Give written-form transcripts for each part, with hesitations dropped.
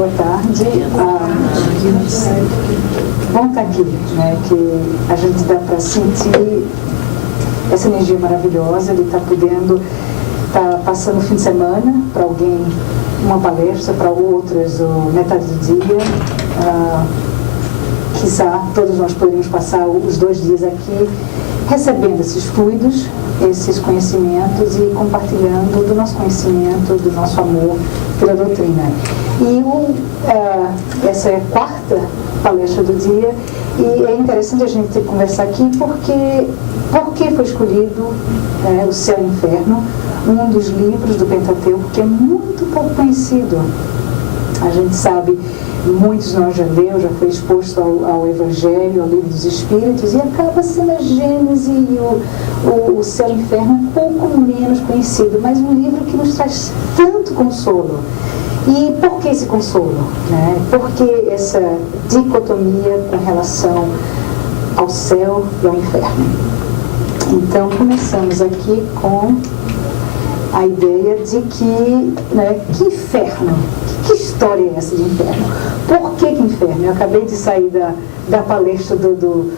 boa tarde. Bom estar aqui, né? Que a gente dá para sentir essa energia maravilhosa de estar podendo estar passando o fim de semana para alguém uma palestra, para outros metade do dia. Quizá todos nós poderíamos passar os 2 dias aqui recebendo esses fluidos, esses conhecimentos e compartilhando do nosso conhecimento, do nosso amor pela doutrina. E essa é a 4ª palestra do dia, e é interessante a gente conversar aqui porque foi escolhido O Céu e o Inferno, um dos livros do Pentateuco que é muito pouco conhecido. A gente sabe, muitos de nós já leu, já foi exposto ao Evangelho, ao Livro dos Espíritos, e acaba sendo a Gênese e o Céu e o Inferno um pouco menos conhecido, mas um livro que nos traz tanto consolo. E por que esse consolo? Né? Por que essa dicotomia com relação ao céu e ao inferno? Então, começamos aqui com a ideia de que, que inferno? Que história é essa de inferno? Por que inferno? Eu acabei de sair da palestra do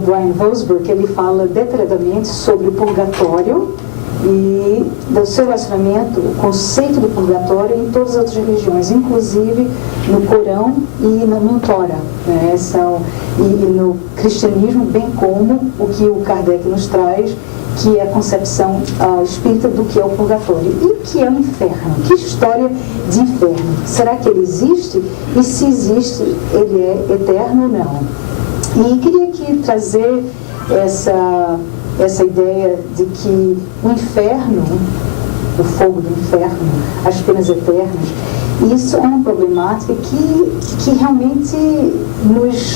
Brian Vosburgh, que ele fala detalhadamente sobre o purgatório e do seu relacionamento, o conceito do purgatório em todas as outras religiões, inclusive no Corão e no Torá, né? E no cristianismo, bem como o que o Kardec nos traz, que é a concepção espírita do que é o purgatório. E o que é o inferno? Que história de inferno? Será que ele existe? E se existe, ele é eterno ou não? E queria aqui trazer essa ideia de que o inferno, o fogo do inferno, as penas eternas, isso é uma problemática que realmente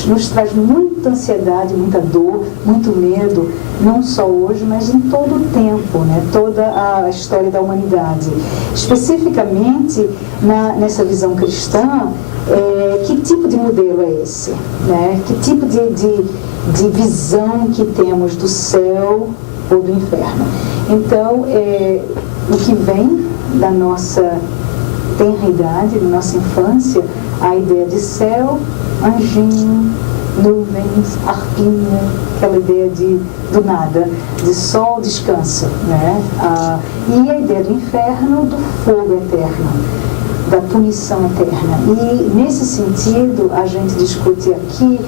nos traz muita ansiedade, muita dor, muito medo, não só hoje, mas em todo o tempo, né? Toda a história da humanidade. Especificamente nessa visão cristã, que tipo de modelo é esse? Né? Que tipo de visão que temos do céu ou do inferno? Então, o que vem da nossa tenra idade, da nossa infância, a ideia de céu, anjinho, nuvens, arpinha, aquela ideia do nada, de sol, descanso, né? E a ideia do inferno, do fogo eterno, da punição eterna. E nesse sentido, a gente discute aqui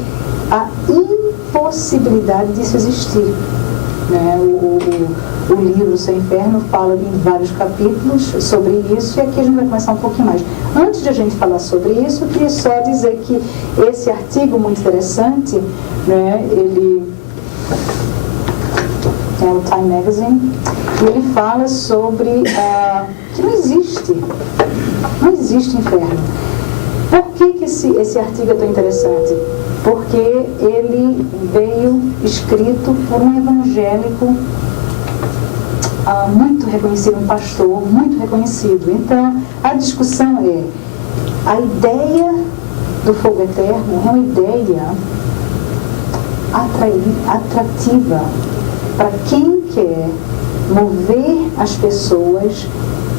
a impossibilidade disso existir. Né? O livro O Céu e o Inferno fala em vários capítulos sobre isso, e aqui a gente vai começar um pouquinho mais. Antes de a gente falar sobre isso, eu queria só dizer que esse artigo muito interessante, né, ele é o Time Magazine, e ele fala sobre que não existe inferno. Por que esse artigo é tão interessante? Porque ele veio escrito por um evangélico muito reconhecido, um pastor muito reconhecido. Então, a discussão é: a ideia do fogo eterno é uma ideia atrativa para quem quer mover as pessoas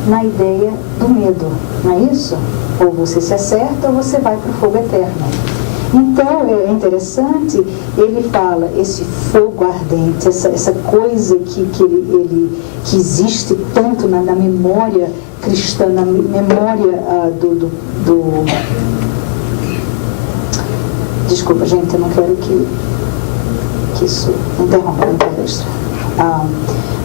na ideia do medo, não é isso? Ou você se acerta ou você vai para o fogo eterno. Então, é interessante, ele fala esse fogo ardente, essa coisa que existe tanto na memória cristã, na memória Desculpa, gente, eu não quero que isso interrompa a palestra.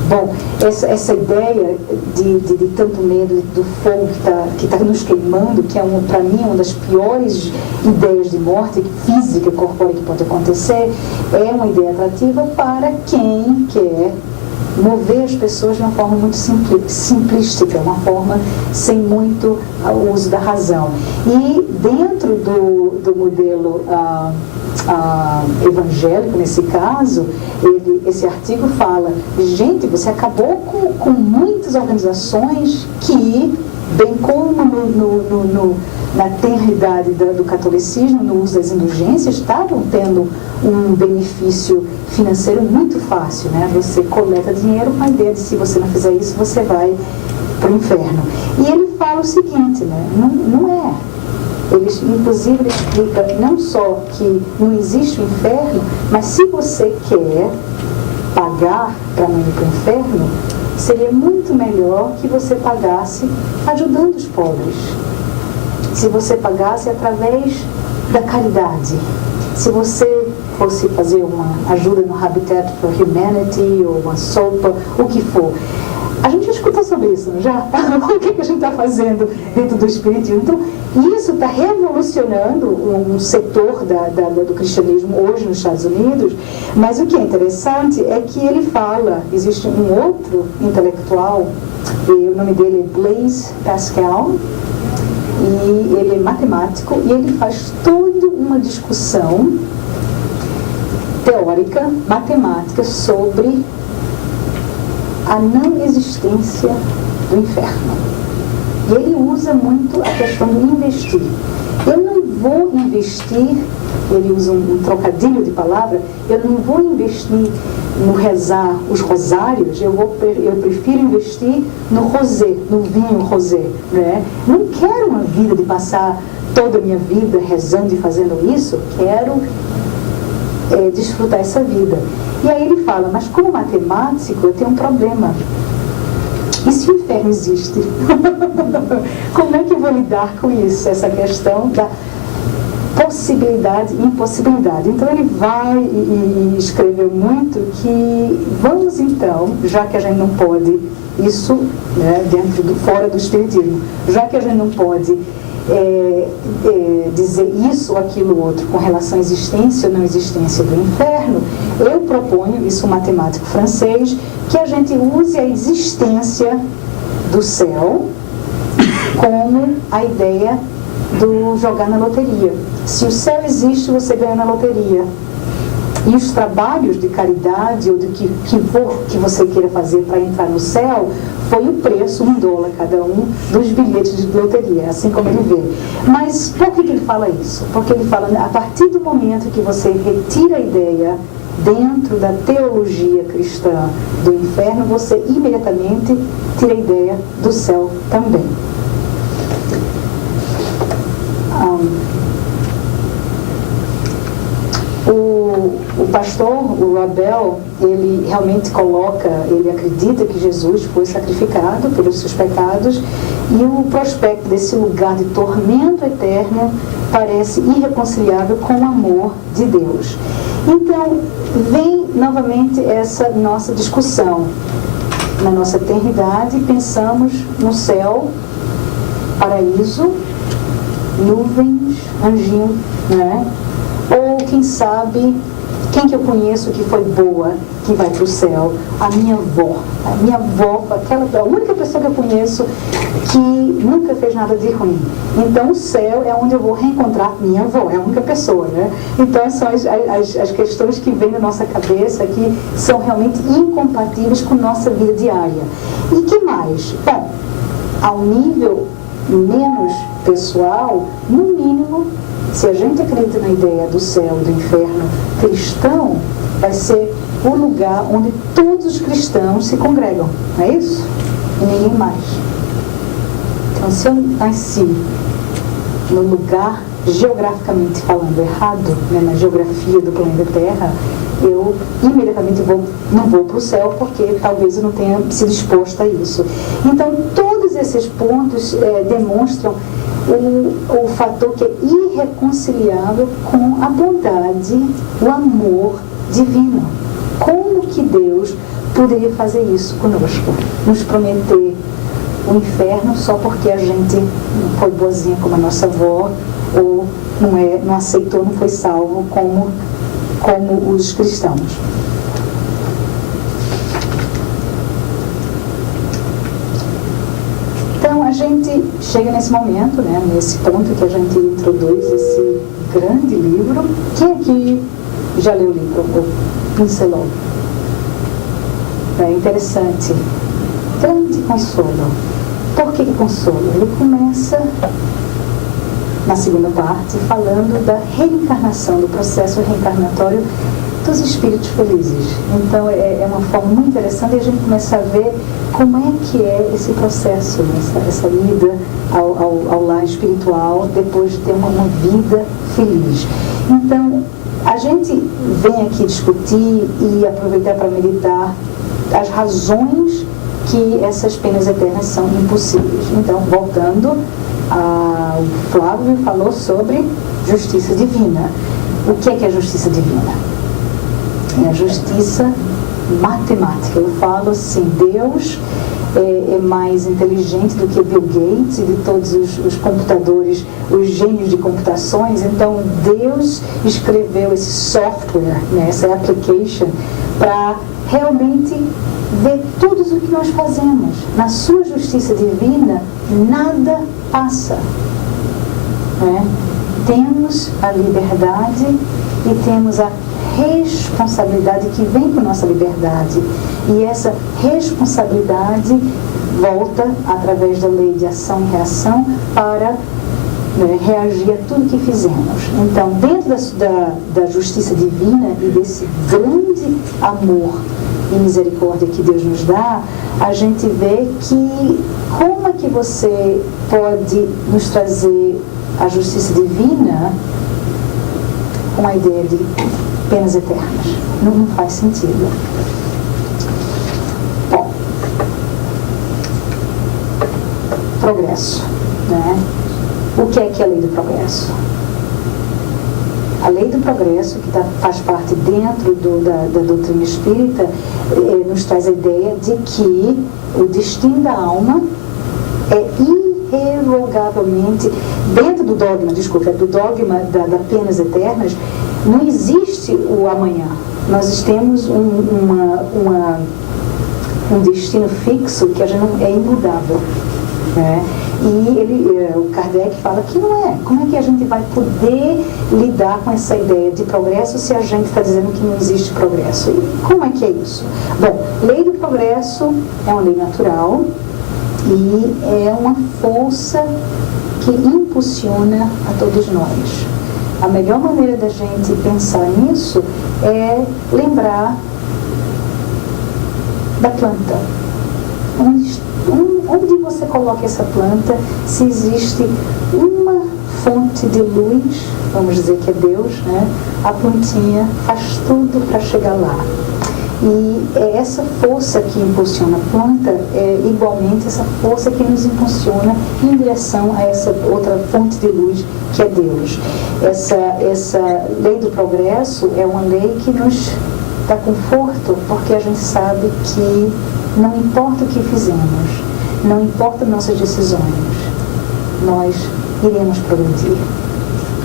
Bom, essa ideia de tanto medo do fogo que está nos queimando, que é, para mim, uma das piores ideias de morte física, corpórea que pode acontecer, é uma ideia atrativa para quem quer mover as pessoas de uma forma muito simplística, uma forma sem muito uso da razão. E dentro do modelo evangélico, nesse caso, esse artigo fala: gente, você acabou com muitas organizações que, bem como na tenridade do catolicismo, no uso das indulgências, estavam tendo um benefício financeiro muito fácil, né? Você coleta dinheiro com a ideia de, se você não fizer isso, você vai para o inferno. E ele fala o seguinte, né? Não é. Inclusive, ele explica não só que não existe o inferno, mas se você quer pagar para não ir para o inferno, seria muito melhor que você pagasse ajudando os pobres. Se você pagasse através da caridade. Se você fosse fazer uma ajuda no Habitat for Humanity, ou uma sopa, o que for. A gente já escutou sobre isso, não já? O que a gente está fazendo dentro do espiritismo? Então, isso está revolucionando um setor do cristianismo hoje nos Estados Unidos, mas o que é interessante é que ele fala, existe um outro intelectual, e o nome dele é Blaise Pascal, e ele é matemático, e ele faz toda uma discussão teórica, matemática, sobre a não existência do inferno. E ele usa muito a questão do investir. Eu não vou investir, ele usa um trocadilho de palavra, eu não vou investir no rezar os rosários, eu prefiro investir no rosé, no vinho rosé. Né? Não quero uma vida de passar toda a minha vida rezando e fazendo isso, quero desfrutar essa vida. E aí ele fala, mas como matemático eu tenho um problema. E se o inferno existe? Como é que eu vou lidar com isso? Essa questão da possibilidade e impossibilidade. Então ele vai e escreveu muito que vamos então, já que a gente não pode, isso né, fora do espiritismo, já que a gente não pode dizer isso ou aquilo outro com relação à existência ou não existência do inferno, eu proponho, isso um matemático francês, que a gente use a existência do céu como a ideia do jogar na loteria. Se o céu existe, você ganha na loteria. E os trabalhos de caridade ou do que você queira fazer para entrar no céu foi o preço, $1 cada um, dos bilhetes de loteria, assim como ele vê. Mas por que ele fala isso? Porque ele fala, a partir do momento que você retira a ideia dentro da teologia cristã do inferno, você imediatamente tira a ideia do céu também. O pastor, o Rabel, ele realmente ele acredita que Jesus foi sacrificado pelos seus pecados, e o prospecto desse lugar de tormento eterno parece irreconciliável com o amor de Deus. Então, vem novamente essa nossa discussão. Na nossa eternidade, pensamos no céu, paraíso, nuvens, anjinho, né? Ou quem sabe, quem que eu conheço que foi boa, que vai para o céu? A minha avó. A minha avó, a única pessoa que eu conheço que nunca fez nada de ruim. Então o céu é onde eu vou reencontrar minha avó, é a única pessoa, né? Então são as questões que vêm na nossa cabeça que são realmente incompatíveis com nossa vida diária. E que mais? Bom, ao nível menos pessoal, no mínimo, se a gente acredita na ideia do céu, do inferno cristão, vai ser o lugar onde todos os cristãos se congregam, não é isso? E ninguém mais. Então, se eu nasci no lugar, geograficamente falando, errado, né, na geografia do planeta Terra, eu imediatamente não vou para o céu, porque talvez eu não tenha sido exposta a isso. Então, todos esses pontos demonstram o fator que é irreconciliável com a bondade, o amor divino. Como que Deus poderia fazer isso conosco? Nos prometer o inferno só porque a gente não foi boazinha como a nossa avó, ou não aceitou, não foi salvo como os cristãos. Então a gente chega nesse momento, né, nesse ponto que a gente introduz esse grande livro. Quem aqui já leu o livro, ou pincelou? É interessante. Grande consolo. Por que consolo? Ele começa na segunda parte falando da reencarnação, do processo reencarnatório dos espíritos felizes. Então é uma forma muito interessante de a gente começar a ver como é que é esse processo, essa ida ao lar espiritual depois de ter uma vida feliz. Então, a gente vem aqui discutir e aproveitar para meditar as razões que essas penas eternas são impossíveis. Então, voltando, o Flávio falou sobre justiça divina. O que é a justiça divina? É a justiça matemática. Eu falo assim, Deus é mais inteligente do que Bill Gates e de todos os computadores, os gênios de computações. Então, Deus escreveu esse software, essa application, para realmente ver tudo o que nós fazemos. Na sua justiça divina, nada passa. Temos a liberdade e temos a responsabilidade que vem com nossa liberdade. E essa responsabilidade volta através da lei de ação e reação para reagir a tudo que fizemos. Então, dentro da justiça divina e desse grande amor e misericórdia que Deus nos dá, a gente vê que como é que você pode nos trazer a justiça divina com a ideia de penas eternas? Não faz sentido. Bom, progresso, O que é a lei do progresso? A lei do progresso, que faz parte dentro da doutrina espírita, nos traz a ideia de que o destino da alma é irrevogavelmente, dentro do dogma, do dogma das penas eternas, não existe o amanhã. Nós temos um destino fixo que a gente é imudável. E o Kardec fala que não é. Como é que a gente vai poder lidar com essa ideia de progresso se a gente está dizendo que não existe progresso? E como é que é isso? Bom, lei do progresso é uma lei natural e é uma força que impulsiona a todos nós. A melhor maneira da gente pensar nisso é lembrar da planta. Onde você coloca essa planta, se existe uma fonte de luz, vamos dizer que é Deus, a plantinha faz tudo para chegar lá. E é essa força que impulsiona a planta, é igualmente essa força que nos impulsiona em direção a essa outra fonte de luz que é Deus. Essa lei do progresso é uma lei que nos dá conforto, porque a gente sabe que não importa o que fizemos, não importa nossas decisões, nós iremos progredir.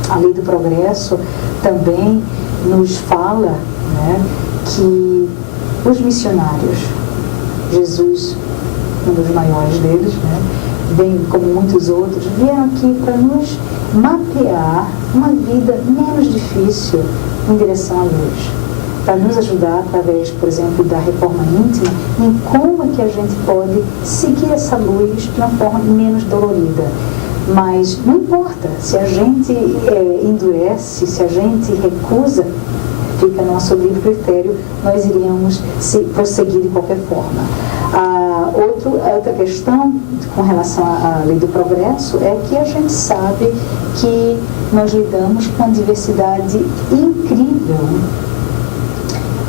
A lei do progresso também nos fala que os missionários, Jesus, um dos maiores deles, bem como muitos outros, vieram aqui para nos mapear uma vida menos difícil em direção à luz, para nos ajudar através, por exemplo, da reforma íntima, em como é que a gente pode seguir essa luz de uma forma menos dolorida. Mas não importa, se a gente endurece, se a gente recusa, fica a nosso livre critério, nós iríamos prosseguir de qualquer forma. Outra questão com relação à lei do progresso é que a gente sabe que nós lidamos com uma diversidade incrível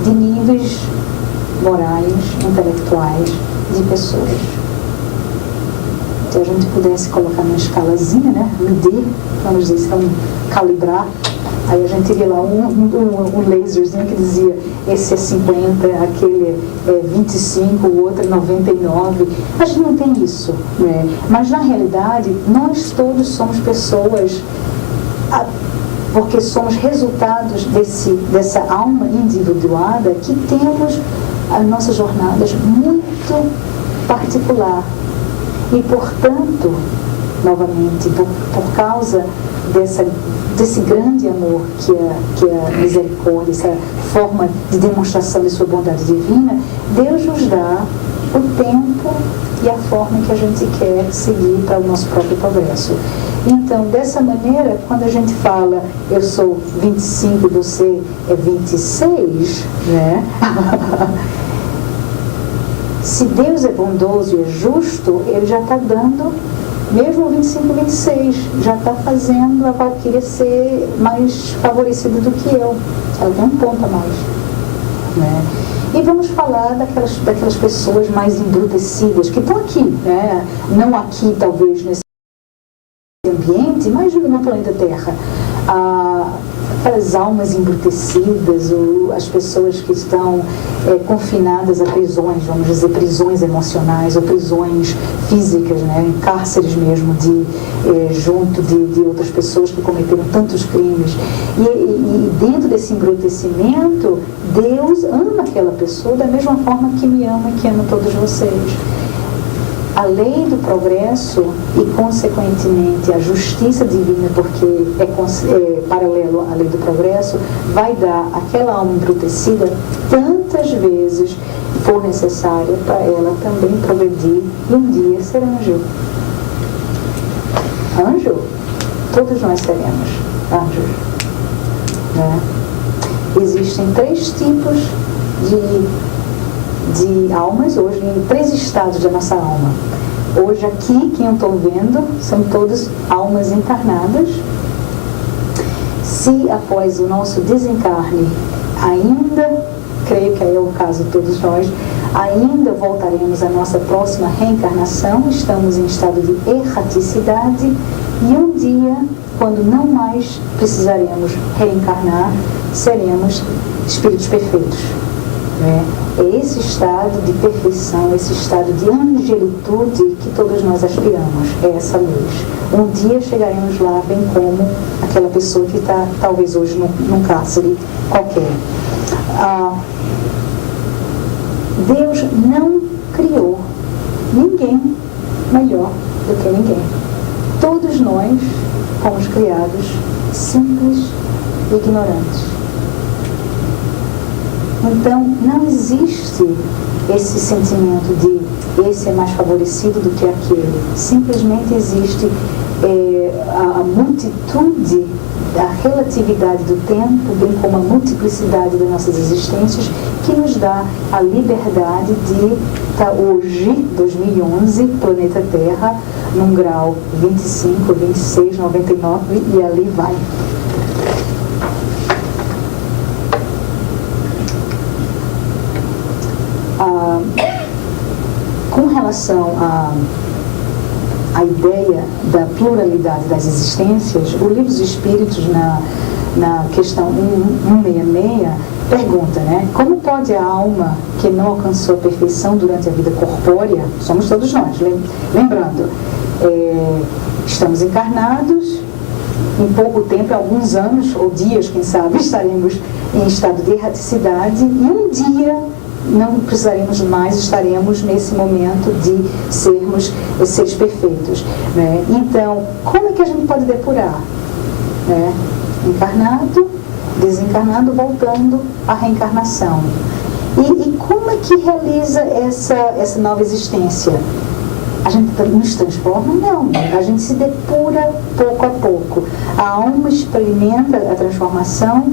de níveis morais, intelectuais, de pessoas. Se a gente pudesse colocar numa escalazinha, medir, vamos dizer, calibrar, aí a gente teria lá um laserzinho que dizia esse é 50, aquele é 25, o outro é 99. A gente não tem isso, Mas na realidade, nós todos somos pessoas, porque somos resultados dessa alma individuada que temos as nossas jornadas muito particular. E, portanto, novamente, por causa desse grande amor que é a misericórdia, essa forma de demonstração de sua bondade divina, Deus nos dá o tempo e a forma que a gente quer seguir para o nosso próprio progresso. Então, dessa maneira, quando a gente fala eu sou 25 e você é 26, né? Se Deus é bondoso e é justo, Ele já está dando, mesmo 25 e 26, já está fazendo a Valquíria ser mais favorecida do que eu. Ela tem um ponto a mais, né? E vamos falar daquelas pessoas mais embrutecidas, que estão aqui, né? Não aqui, talvez, nesse ambiente, mas no planeta Terra. Aquelas almas embrutecidas, as pessoas que estão confinadas a prisões, vamos dizer, prisões emocionais ou prisões físicas, né? Em cárceres mesmo, junto de outras pessoas que cometeram tantos crimes. E dentro desse embrutecimento, Deus ama aquela pessoa da mesma forma que me ama e que ama todos vocês. A lei do progresso e, consequentemente, a justiça divina, porque é paralelo à lei do progresso, vai dar àquela alma embrutecida tantas vezes for necessária para ela também progredir e um dia ser anjo. Anjo? Todos nós seremos anjos, né? Existem 3 tipos de almas hoje, em 3 estados da nossa alma. Hoje aqui, quem eu estou vendo, são todas almas encarnadas. Se após o nosso desencarne, ainda, creio que é o caso de todos nós, ainda voltaremos à nossa próxima reencarnação, estamos em estado de erraticidade, e um dia, quando não mais precisaremos reencarnar, seremos espíritos perfeitos. É esse estado de perfeição, esse estado de angelitude que todos nós aspiramos, é essa luz. Um dia chegaremos lá, bem como aquela pessoa que está, talvez hoje, num cárcere qualquer. Deus não criou ninguém melhor do que ninguém. Todos nós fomos criados simples e ignorantes. Então, não existe esse sentimento de esse é mais favorecido do que aquele. Simplesmente existe a multitude, a relatividade do tempo, bem como a multiplicidade das nossas existências, que nos dá a liberdade de estar hoje, 2011, planeta Terra, num grau 25, 26, 99 e ali vai. Com relação à ideia da pluralidade das existências, o Livro dos Espíritos, na questão 166, pergunta, né? Como pode a alma que não alcançou a perfeição durante a vida corpórea, somos todos nós, lembrando, estamos encarnados, em pouco tempo, alguns anos ou dias, quem sabe, estaremos em estado de erraticidade e um dia não precisaremos mais, estaremos nesse momento de sermos seres perfeitos, né? Então, como é que a gente pode depurar? Né? Encarnado, desencarnado, voltando à reencarnação. E como é que realiza essa nova existência? A gente nos transforma? Não. A gente se depura pouco a pouco. A alma experimenta a transformação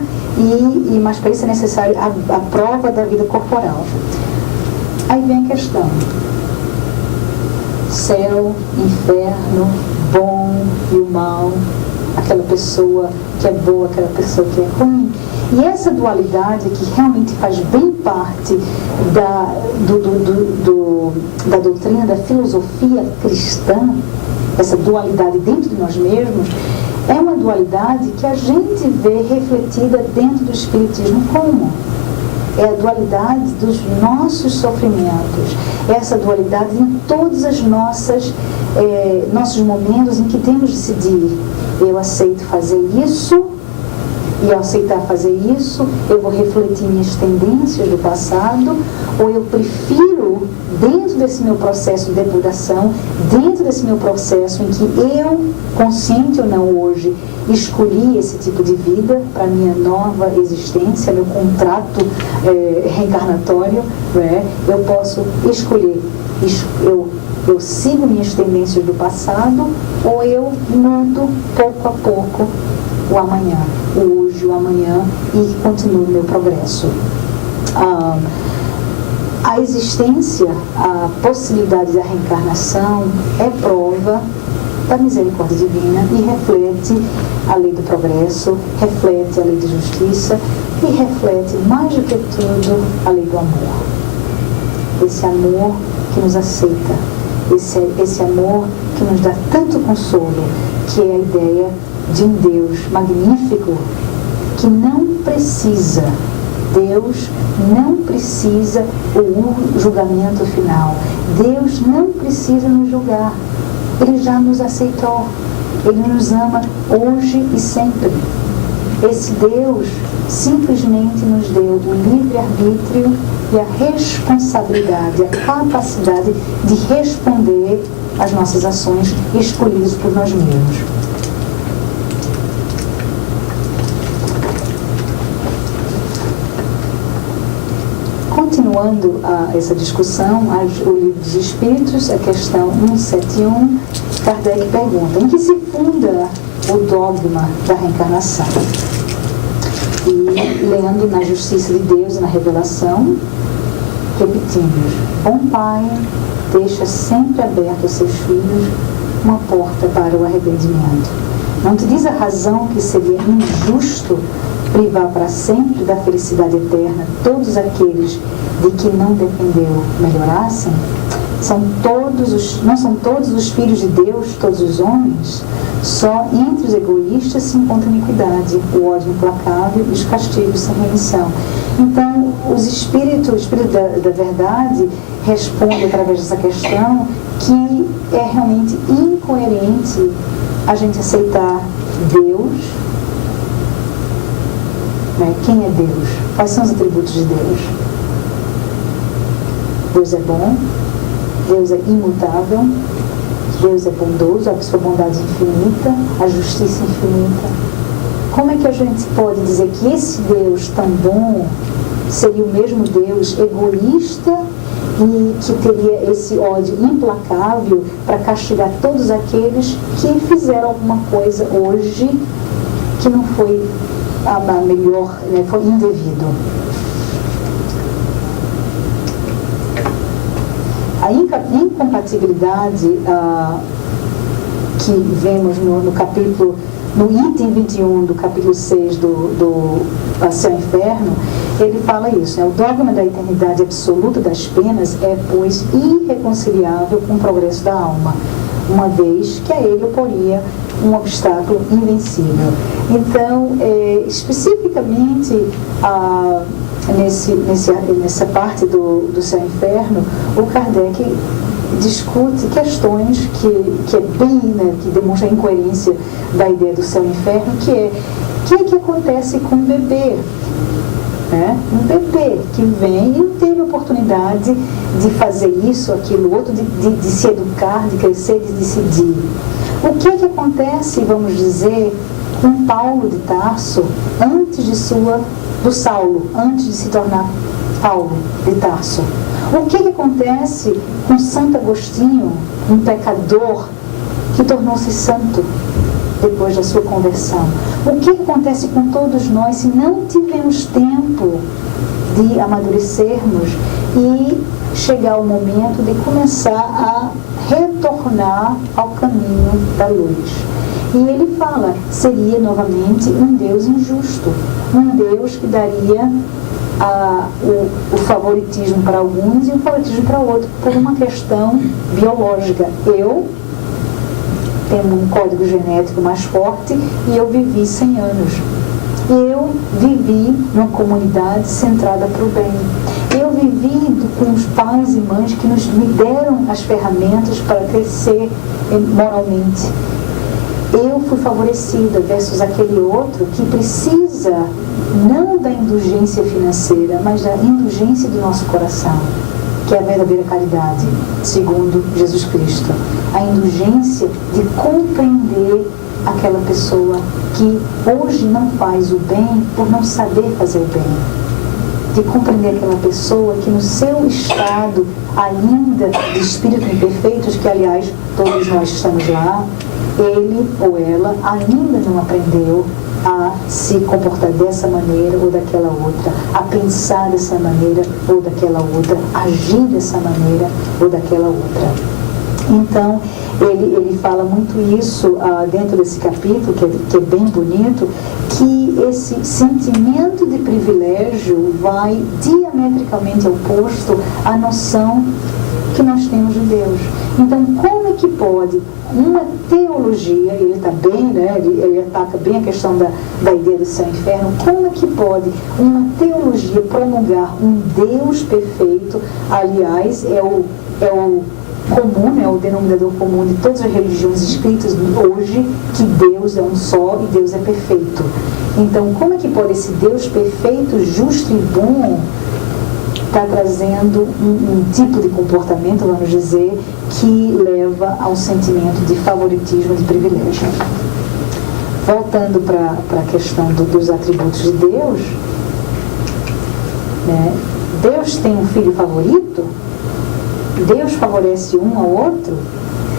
mas para isso é necessário a prova da vida corporal. Aí vem a questão. Céu, inferno, bom e o mal, aquela pessoa que é boa, aquela pessoa que é ruim. E essa dualidade que realmente faz bem parte da doutrina, da filosofia cristã, essa dualidade dentro de nós mesmos, é uma dualidade que a gente vê refletida dentro do Espiritismo como? É a dualidade dos nossos sofrimentos, é essa dualidade em todos os nossos momentos em que temos de decidir, eu aceito fazer isso, e ao aceitar fazer isso, eu vou refletir minhas tendências do passado, ou eu prefiro, dentro desse meu processo de depuração, dentro desse meu processo em que eu, consciente ou não hoje, escolhi esse tipo de vida para minha nova existência, meu contrato reencarnatório, né? Eu posso escolher eu sigo minhas tendências do passado, ou eu mudo pouco a pouco o amanhã, o hoje, o amanhã, e continuo o meu progresso. A existência, a possibilidade da reencarnação é prova da misericórdia divina e reflete a lei do progresso, reflete a lei da justiça e reflete, mais do que tudo, a lei do amor. Esse amor que nos aceita, esse amor que nos dá tanto consolo, que é a ideia de um Deus magnífico que não precisa, Deus não precisa o julgamento final. Deus não precisa nos julgar. Ele já nos aceitou. Ele nos ama hoje e sempre. Esse Deus simplesmente nos deu o livre-arbítrio e a responsabilidade, a capacidade de responder às nossas ações escolhidas por nós mesmos. Continuando essa discussão, o Livro dos Espíritos, a questão 171, Kardec pergunta: em que se funda o dogma da reencarnação? E lendo na justiça de Deus e na revelação, repetimos: bom Pai deixa sempre aberto aos seus filhos uma porta para o arrependimento. Não te diz a razão que seria injusto privar para sempre da felicidade eterna todos aqueles de que não dependeu melhorassem? Não são todos os filhos de Deus, todos os homens? Só entre os egoístas se encontra a iniquidade, o ódio implacável e os castigos sem remissão. Então, o Espírito da verdade responde através dessa questão que é realmente incoerente a gente aceitar Deus. Quem é Deus? Quais são os atributos de Deus? Deus é bom, Deus é imutável, Deus é bondoso, a sua bondade infinita, a justiça infinita. Como é que a gente pode dizer que esse Deus tão bom seria o mesmo Deus egoísta e que teria esse ódio implacável para castigar todos aqueles que fizeram alguma coisa hoje que não foi a melhor, foi indevido? A incompatibilidade que vemos no capítulo, no item 21 do capítulo 6 do Céu e Inferno, ele fala isso: o dogma da eternidade absoluta das penas é, pois, irreconciliável com o progresso da alma, uma vez que a ele oporia um obstáculo invencível. Então, especificamente nessa parte do Céu e Inferno, o Kardec discute questões que é bem, que demonstra a incoerência da ideia do Céu e Inferno, que é o que acontece com um bebê. Um bebê que vem e não teve oportunidade de fazer isso, aquilo, outro, de se educar, de crescer, de decidir. O que acontece, vamos dizer, com Paulo de Tarso antes de se tornar Paulo de Tarso? O que acontece com Santo Agostinho, um pecador que tornou-se santo depois da sua conversão? O que acontece com todos nós se não tivermos tempo de amadurecermos e chegar o momento de começar a retornar ao caminho da luz? E ele fala, seria novamente um Deus injusto, um Deus que daria o favoritismo para alguns e o favoritismo para outros, por uma questão biológica. Eu tenho um código genético mais forte e eu vivi 100 anos. Eu vivi numa comunidade centrada para o bem. Eu vivi com os pais e mães que me deram as ferramentas para crescer moralmente. Eu fui favorecida versus aquele outro que precisa não da indulgência financeira, mas da indulgência do nosso coração, que é a verdadeira caridade, segundo Jesus Cristo. A indulgência de compreender aquela pessoa que hoje não faz o bem por não saber fazer o bem. de compreender aquela pessoa que no seu estado ainda de espírito imperfeitos, que aliás todos nós estamos lá, ele ou ela ainda não aprendeu a se comportar dessa maneira ou daquela outra, a pensar dessa maneira ou daquela outra, agir dessa maneira ou daquela outra. Então, ele fala muito isso dentro desse capítulo, que é bem bonito, que esse sentimento de privilégio vai diametricamente oposto à noção que nós temos de Deus. Então, como é que pode uma teologia, ele está bem, né, ele ataca bem a questão da ideia do céu e inferno, como é que pode uma teologia promulgar um Deus perfeito? Aliás, é o comum, é o denominador comum de todas as religiões escritas hoje, que Deus é um só e Deus é perfeito. Então, como é que pode esse Deus perfeito, justo e bom está trazendo um tipo de comportamento, vamos dizer, que leva ao sentimento de favoritismo, de privilégio? Voltando para a questão dos atributos de Deus, né? Deus tem um filho favorito? Deus favorece um ao outro?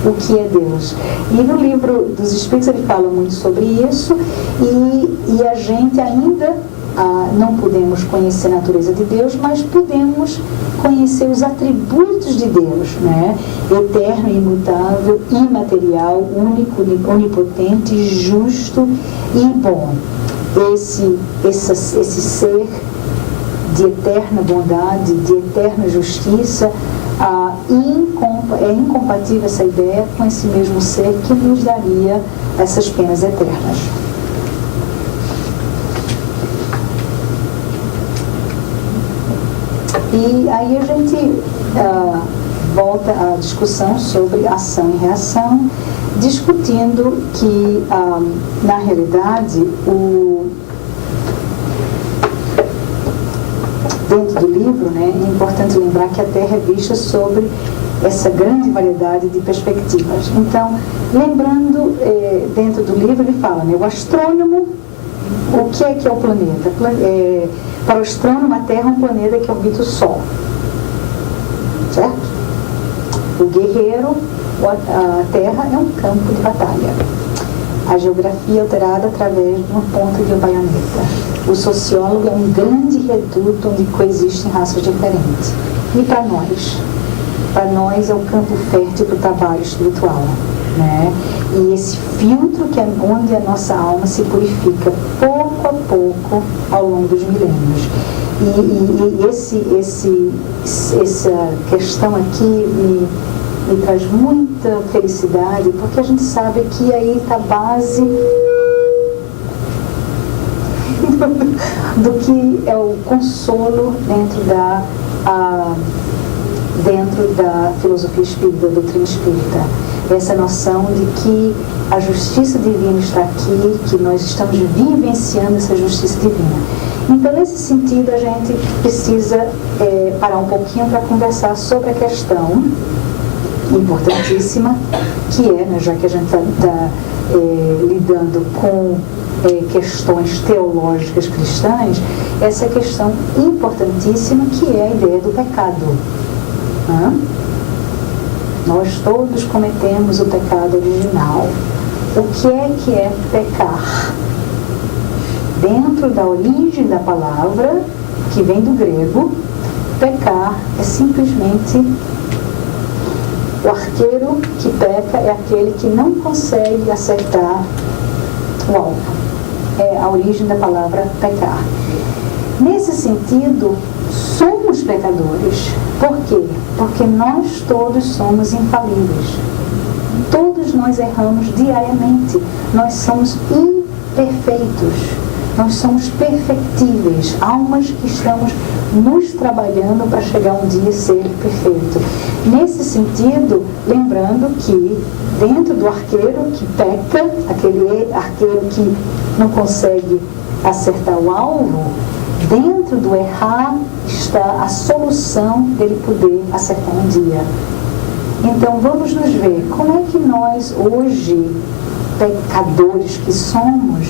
O que é Deus? E no livro dos Espíritos ele fala muito sobre isso, e a gente ainda não podemos conhecer a natureza de Deus, mas podemos conhecer os atributos de Deus, né? Eterno, imutável, imaterial, único, onipotente, justo e bom. Esse ser de eterna bondade, de eterna justiça, é incompatível essa ideia com esse mesmo ser que nos daria essas penas eternas. E aí a gente volta à discussão sobre ação e reação, discutindo que, na realidade, dentro do livro, né, é importante lembrar que a Terra é vista sobre essa grande variedade de perspectivas. Então, lembrando, dentro do livro ele fala, né, o astrônomo, o que é o planeta? Para o astrônomo, a Terra é um planeta que orbita o Sol, certo? O guerreiro, a Terra é um campo de batalha. A geografia é alterada através de uma ponta de baioneta. O sociólogo é um grande reduto onde coexistem raças diferentes. E para nós? Para nós é o campo fértil do trabalho espiritual, né? E esse filtro que é onde a nossa alma se purifica pouco a pouco ao longo dos milênios. E essa questão aqui me traz muita felicidade, porque a gente sabe que aí está a base do que é o consolo dentro da filosofia espírita, da doutrina espírita. Essa noção de que a justiça divina está aqui, que nós estamos vivenciando essa justiça divina. Então, nesse sentido, a gente precisa parar um pouquinho para conversar sobre a questão importantíssima, que é, né, já que a gente está lidando com questões teológicas cristãs, essa questão importantíssima que é a ideia do pecado. Nós todos cometemos o pecado original. O que é pecar? Dentro da origem da palavra, que vem do grego, pecar é simplesmente o arqueiro que peca, é aquele que não consegue acertar o alvo. É a origem da palavra pecar. Nesse sentido, somos pecadores. Por quê? Porque nós todos somos infalíveis. Todos nós erramos diariamente. Nós somos imperfeitos. Nós somos perfectíveis. Almas que estamos nos trabalhando para chegar um dia a ser perfeito. Nesse sentido, lembrando que dentro do arqueiro que peca, aquele arqueiro que não consegue acertar o alvo, dentro do errar está a solução dele poder acertar um dia. Então vamos nos ver como é que nós hoje, pecadores que somos,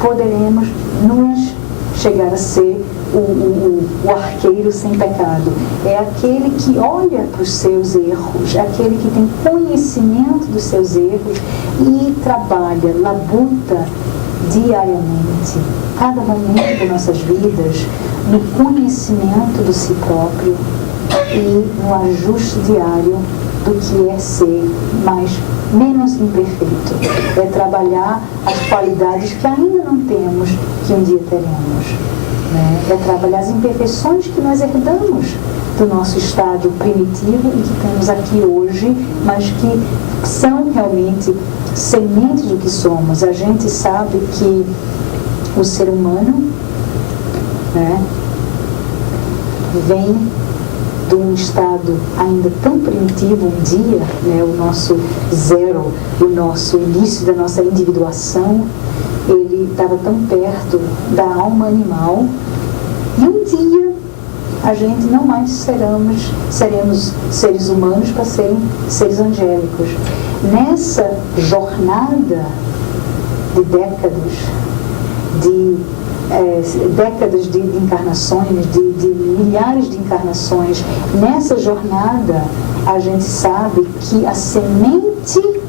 poderemos nos chegar a ser o arqueiro sem pecado. É aquele que olha para os seus erros, é aquele que tem conhecimento dos seus erros e trabalha, labuta diariamente, cada momento das nossas vidas, no conhecimento do si próprio e no ajuste diário do que é ser menos imperfeito. É trabalhar as qualidades que ainda não temos, que um dia teremos. Né? É trabalhar as imperfeições que nós herdamos do nosso estado primitivo e que temos aqui hoje, mas que são realmente sementes do que somos. A gente sabe que o ser humano, né, vem de um estado ainda tão primitivo um dia, né, o nosso zero, o nosso início da nossa individuação, ele estava tão perto da alma animal, e um dia a gente não mais seremos seres humanos para serem seres angélicos. Nessa jornada de décadas de encarnações, de milhares de encarnações, nessa jornada a gente sabe que a semente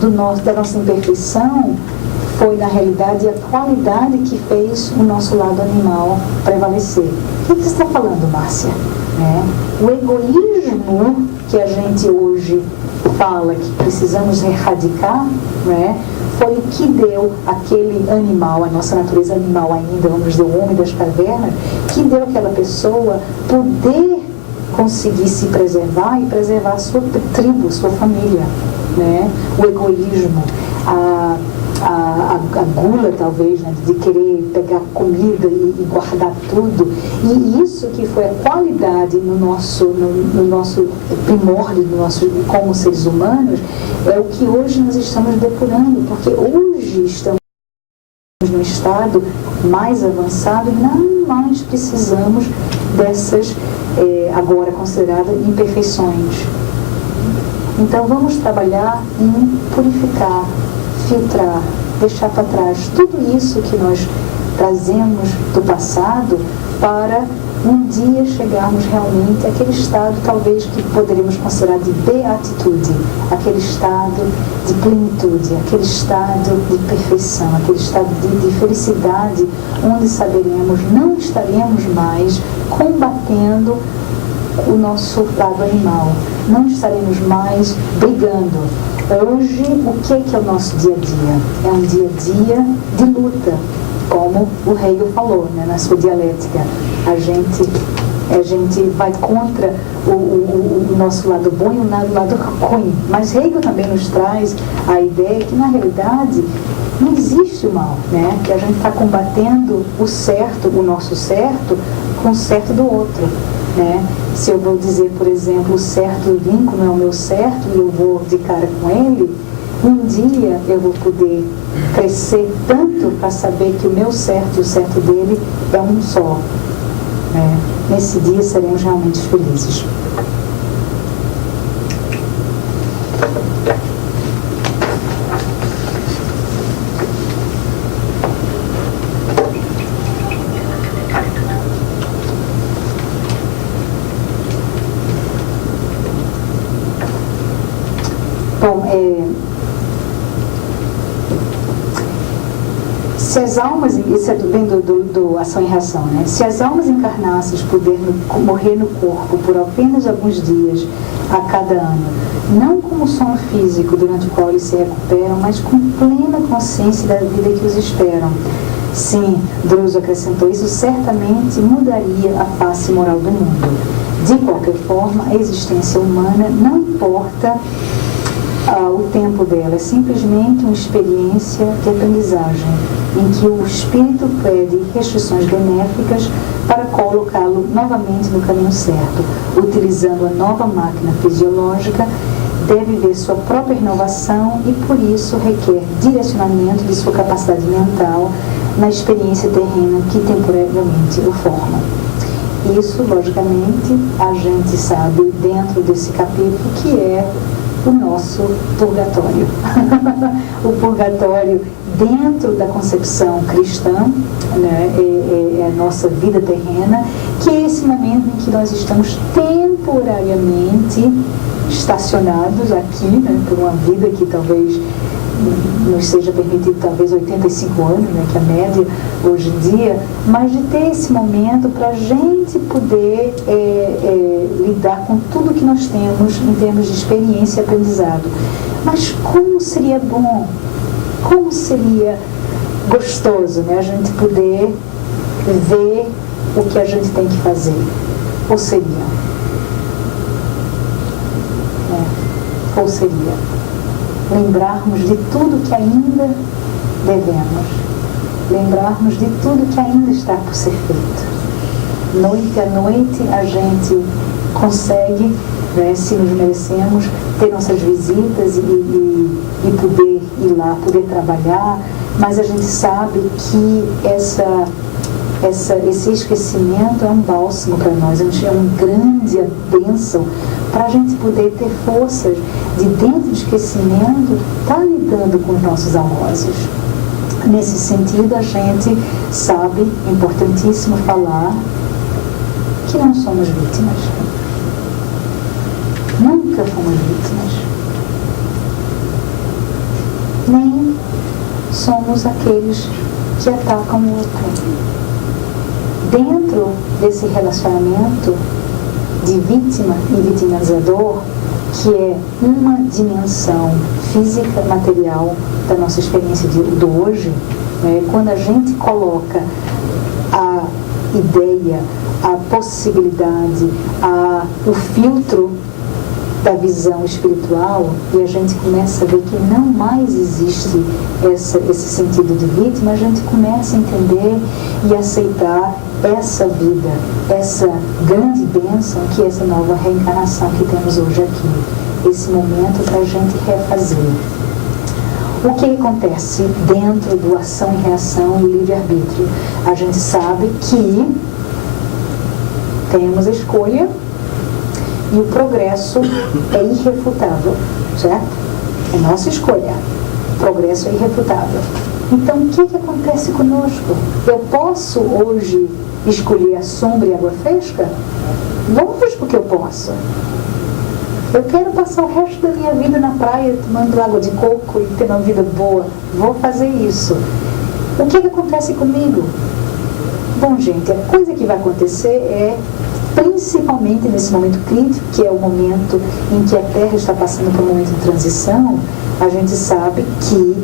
da nossa imperfeição foi, na realidade, a qualidade que fez o nosso lado animal prevalecer. O que você está falando, Márcia? O egoísmo que a gente hoje fala que precisamos erradicar, foi o que deu aquele animal, a nossa natureza animal ainda, vamos dizer, o homem das cavernas, que deu àquela pessoa poder conseguir se preservar e preservar a sua tribo, sua família. O egoísmo, a gula, talvez, de querer pegar comida e guardar tudo. E isso que foi a qualidade no nosso primórdio, como seres humanos, é o que hoje nós estamos depurando, porque hoje estamos no estado mais avançado e não mais precisamos dessas, agora consideradas, imperfeições. Então vamos trabalhar em purificar, filtrar, deixar para trás tudo isso que nós trazemos do passado para um dia chegarmos realmente àquele estado, talvez, que poderíamos considerar de beatitude, aquele estado de plenitude, aquele estado de perfeição, aquele estado de felicidade, onde não estaremos mais combatendo o nosso lado animal, não estaremos mais brigando. Hoje, o que é o nosso dia a dia? É um dia a dia de luta, como o Hegel falou, na sua dialética. A gente vai contra o nosso lado bom e o lado ruim. Mas Hegel também nos traz a ideia que, na realidade, não existe o mal, que a gente está combatendo o certo, o nosso certo, com o certo do outro. Se eu vou dizer, por exemplo, o certo do vínculo é o meu certo e eu vou de cara com ele, um dia eu vou poder crescer tanto para saber que o meu certo e o certo dele é um só. Nesse dia seremos realmente felizes. Bom, se as almas, isso vem do ação e reação, se as almas encarnassem puderem morrer no corpo por apenas alguns dias a cada ano, não como sono físico durante o qual eles se recuperam, mas com plena consciência da vida que os esperam. Sim, Druso acrescentou, isso certamente mudaria a face moral do mundo. De qualquer forma, a existência humana não importa o tempo dela, é simplesmente uma experiência de aprendizagem, em que o espírito pede restrições benéficas para colocá-lo novamente no caminho certo. Utilizando a nova máquina fisiológica, deve ver sua própria renovação e, por isso, requer direcionamento de sua capacidade mental na experiência terrena que temporariamente o forma. Isso, logicamente, a gente sabe dentro desse capítulo que é o nosso purgatório. O purgatório dentro da concepção cristã, né, é a nossa vida terrena, que é esse momento em que nós estamos temporariamente estacionados aqui, né, por uma vida que talvez nos seja permitido talvez 85 anos, né, que é a média hoje em dia, mas de ter esse momento para a gente poder lidar com tudo que nós temos em termos de experiência e aprendizado. Mas como seria bom, como seria gostoso, né, a gente poder ver o que a gente tem que fazer, ou seria lembrarmos de tudo que ainda devemos, lembrarmos de tudo que ainda está por ser feito. Noite a noite a gente consegue, né, se nos merecemos, ter nossas visitas e poder ir lá, poder trabalhar, mas a gente sabe que esse esquecimento é um bálsamo para nós, é uma grande bênção para a gente poder ter forças de dentro do esquecimento estar lidando com os nossos algozes. Nesse sentido, a gente sabe, importantíssimo falar, que não somos vítimas. Nunca fomos vítimas. Nem somos aqueles que atacam o outro. Dentro desse relacionamento de vítima e vitimizador, que é uma dimensão física, material da nossa experiência do hoje, né? Quando a gente coloca a ideia, a possibilidade, o filtro da visão espiritual, e a gente começa a ver que não mais existe esse sentido de vítima, a gente começa a entender e aceitar essa vida, essa grande bênção que é essa nova reencarnação que temos hoje aqui, esse momento para a gente refazer. O que acontece dentro do ação e reação e livre-arbítrio? A gente sabe que temos a escolha e o progresso é irrefutável, certo? É nossa escolha. O progresso é irrefutável. Então, o que acontece conosco? Eu posso hoje escolher a sombra e a água fresca? Lógico que eu posso. Eu quero passar o resto da minha vida na praia tomando água de coco e tendo uma vida boa. Vou fazer isso. O que acontece comigo? Bom, gente, a coisa que vai acontecer é, principalmente nesse momento crítico, que é o momento em que a Terra está passando por um momento de transição, a gente sabe que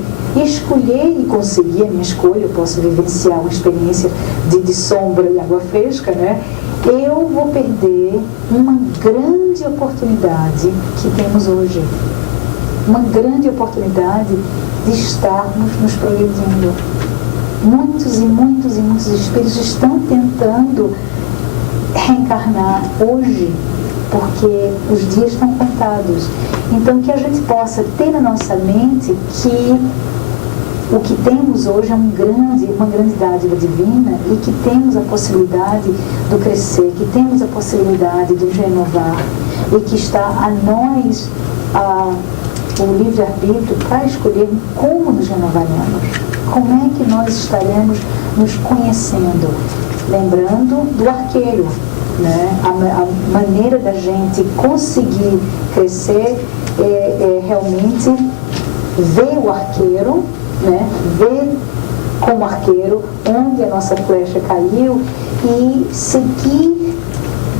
escolher e conseguir a minha escolha, eu posso vivenciar uma experiência de sombra e água fresca, né? Eu vou perder uma grande oportunidade que temos hoje. Uma grande oportunidade de estarmos nos progredindo. Muitos e muitos e muitos espíritos estão tentando reencarnar hoje, porque os dias estão contados. Então, que a gente possa ter na nossa mente que o que temos hoje é uma grande dádiva divina e que temos a possibilidade do crescer, que temos a possibilidade de nos renovar e que está a nós o livre-arbítrio para escolher como nos renovaremos, como é que nós estaremos nos conhecendo. Lembrando do arqueiro, né? A maneira da gente conseguir crescer é realmente ver o arqueiro, né? Ver como arqueiro onde a nossa flecha caiu e seguir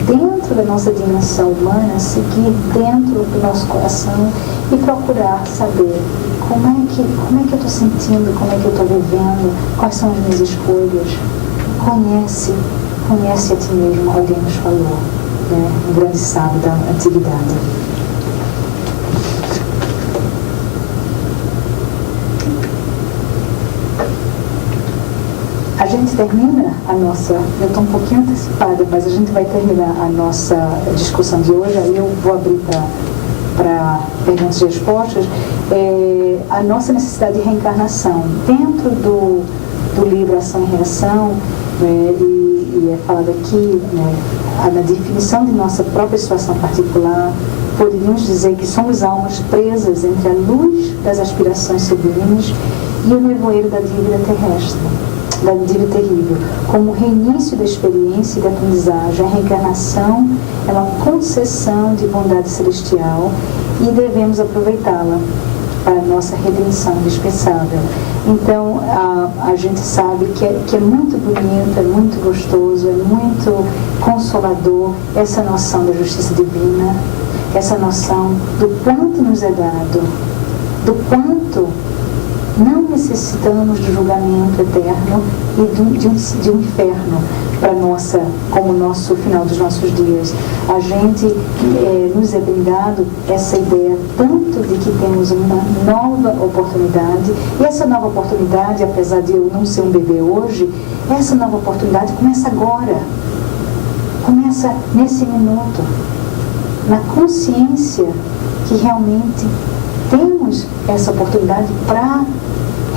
dentro da nossa dimensão humana, seguir dentro do nosso coração e procurar saber como é que eu estou sentindo, como é que eu estou vivendo, quais são as minhas escolhas. Conhece a ti mesmo, alguém nos falou, né? Um grande sábio da antiguidade. A gente termina a nossa, eu estou um pouquinho antecipada, mas a gente vai terminar a nossa discussão de hoje, aí eu vou abrir para perguntas e respostas, a nossa necessidade de reencarnação. Dentro do livro Ação e Reação, e é falado aqui, né, na definição de nossa própria situação particular, poderíamos dizer que somos almas presas entre a luz das aspirações sublimes e o nevoeiro da dívida terrestre, da dívida terrível. Como o reinício da experiência e da aprendizagem, a reencarnação é uma concessão de bondade celestial e devemos aproveitá-la para a nossa redenção indispensável. Então, a gente sabe que é muito bonito, é muito gostoso, é muito consolador essa noção da justiça divina, essa noção do quanto nos é dado, do quanto não necessitamos do julgamento eterno e de um inferno para como nosso final dos nossos dias. A gente nos é brindado essa ideia tanto de que temos uma nova oportunidade, e essa nova oportunidade, apesar de eu não ser um bebê hoje, essa nova oportunidade começa agora, começa nesse minuto, na consciência que realmente temos essa oportunidade para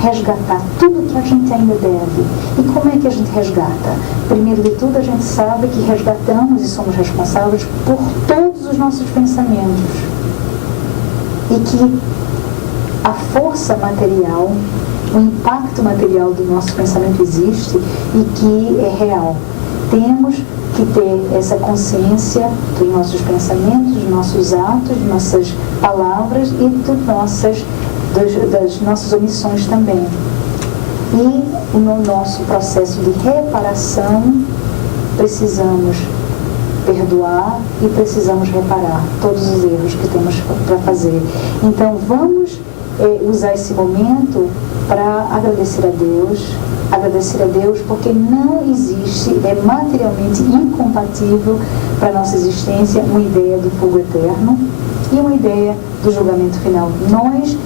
resgatar tudo que a gente ainda deve. E como é que a gente resgata? Primeiro de tudo, a gente sabe que resgatamos e somos responsáveis por todos os nossos pensamentos. E que a força material, o impacto material do nosso pensamento existe e que é real. Temos que ter essa consciência dos nossos pensamentos, dos nossos atos, de nossas palavras e das nossas omissões também. E no nosso processo de reparação, precisamos perdoar e precisamos reparar todos os erros que temos para fazer. Então, vamos usar esse momento para agradecer a Deus porque não existe, é materialmente incompatível para a nossa existência uma ideia do fogo eterno e uma ideia do julgamento final. Nós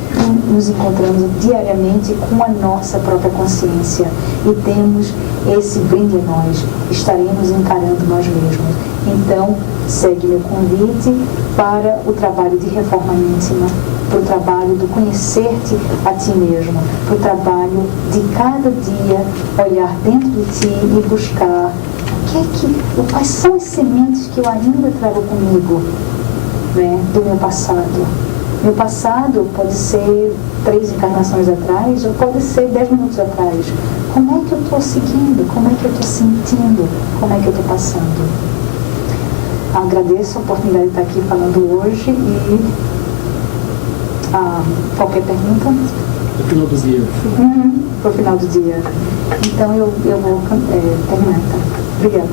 nos encontramos diariamente com a nossa própria consciência e temos esse brinde em nós, estaremos encarando nós mesmos. Então, segue meu convite para o trabalho de reforma íntima, para o trabalho do conhecer-te a ti mesmo, para o trabalho de cada dia olhar dentro de ti e buscar quais são as sementes que eu ainda trago comigo, né, do meu passado. Meu passado pode ser 3 encarnações atrás ou pode ser 10 minutos atrás. Como é que eu estou seguindo? Como é que eu estou sentindo? Como é que eu estou passando? Agradeço a oportunidade de estar aqui falando hoje e qualquer pergunta? No final do dia. Pro final do dia. Então eu vou terminar. Então. Obrigada.